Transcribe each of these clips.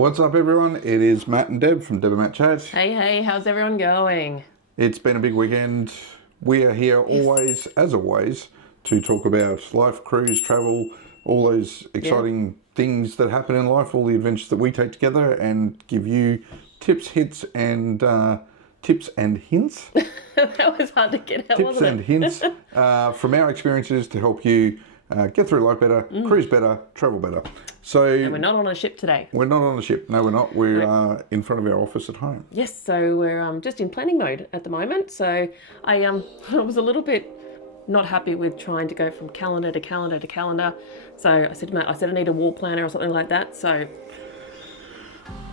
What's up, everyone? It is Matt and Deb from Deb Matt Chat. Hey, how's everyone going? It's been a big weekend. We are here always, as always, to talk about life, cruise, travel, all those exciting things that happen in life, all the adventures that we take together, and give you tips, hits, and hints. That was hard to get out, Tips wasn't and it? hints from our experiences to help you get through life better, cruise better, travel better. So And we're not on a ship today. we're not on a ship. No, we're not. We are in front of our office at home. Yes, so we're just in planning mode at the moment. So I was a little bit not happy with trying to go from calendar to calendar to calendar. So I said to Matt, I need a wall planner or something like that. So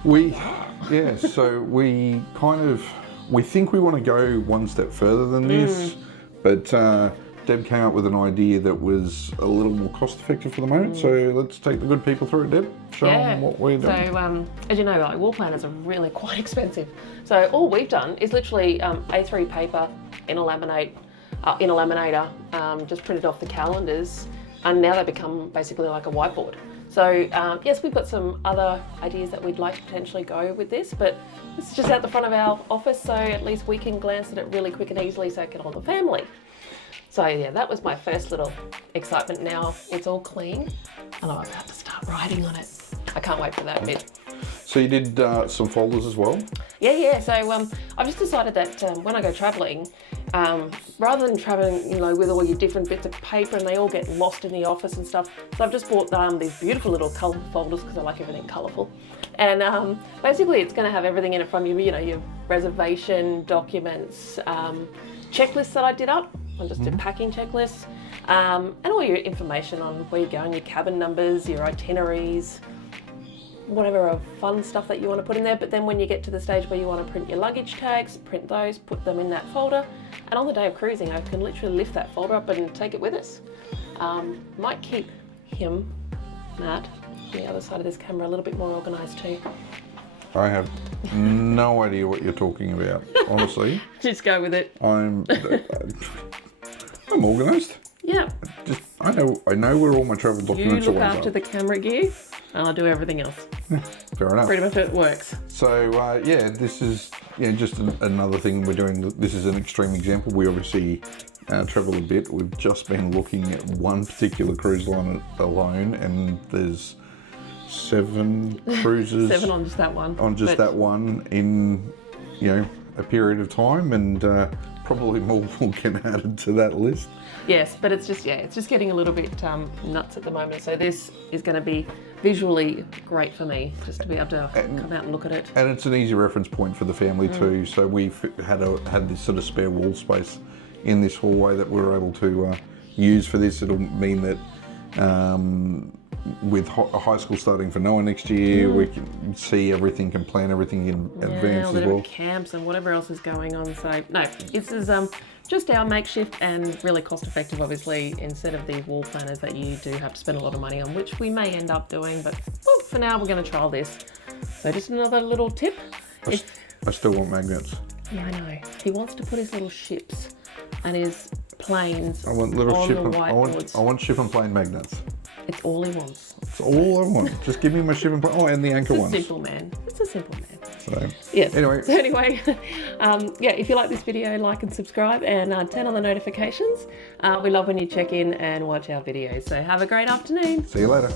We think we want to go one step further than this, but Deb came up with an idea that was a little more cost effective for the moment. So let's take the good people through it, Deb. Show them what we're doing. So as you know, like, wall planners are really quite expensive. So all we've done is literally A3 paper in a laminator, just printed off the calendars, and now they become basically like a whiteboard. So yes, we've got some other ideas that we'd like to potentially go with this, but this is just out the front of our office, so at least we can glance at it really quick and easily so it can hold the family. So yeah, that was my first little excitement. Now it's all clean and I'm about to start writing on it. I can't wait for that bit. So you did some folders as well? Yeah. So I've just decided that when I go travelling, rather than travelling, with all your different bits of paper and they all get lost in the office and stuff, so I've just bought these beautiful little colourful folders because I like everything colourful. And basically it's going to have everything in it from your reservation documents, checklists that I did up. I just did packing checklists, and all your information on where you're going, your cabin numbers, your itineraries, whatever fun stuff that you want to put in there. But then when you get to the stage where you want to print your luggage tags, print those, put them in that folder, and on the day of cruising I can literally lift that folder up and take it with us. Might keep him, Matt, on the other side of this camera a little bit more organised too. I have no idea what you're talking about, honestly. Just go with it. I'm organised. Yeah. I know where all my travel You documents look are. after the camera gear and I'll do everything else. Fair enough. Pretty much it works. So this is just another thing we're doing. This is an extreme example. We obviously travel a bit. We've just been looking at one particular cruise line alone, and there's 7 cruises. 7 on just that one. On just that one in a period of time, and probably more will get added to that list. Yes, but it's just getting a little bit nuts at the moment. So this is going to be visually great for me, just to be able to come out and look at it. And it's an easy reference point for the family too. So we've had this sort of spare wall space in this hallway that we're able to use for this. It'll mean that with high school starting for Noah next year, we can see everything, can plan everything in advance as well. Camps and whatever else is going on. So no, this is just our makeshift and really cost effective, obviously, instead of the wall planners that you do have to spend a lot of money on, which we may end up doing, but for now we're going to trial this. So just another little tip. I still want magnets. Yeah, I know. He wants to put his little ships and his planes I want little on ship the and, whiteboards. I want ship and plane magnets. It's all he wants. It's all I want. Just give me my ship and plane. Oh, and the anchor ones. It's a simple man. It's a simple man. So, yes. Anyway, if you like this video, like and subscribe and turn on the notifications. We love when you check in and watch our videos. So have a great afternoon. See you later.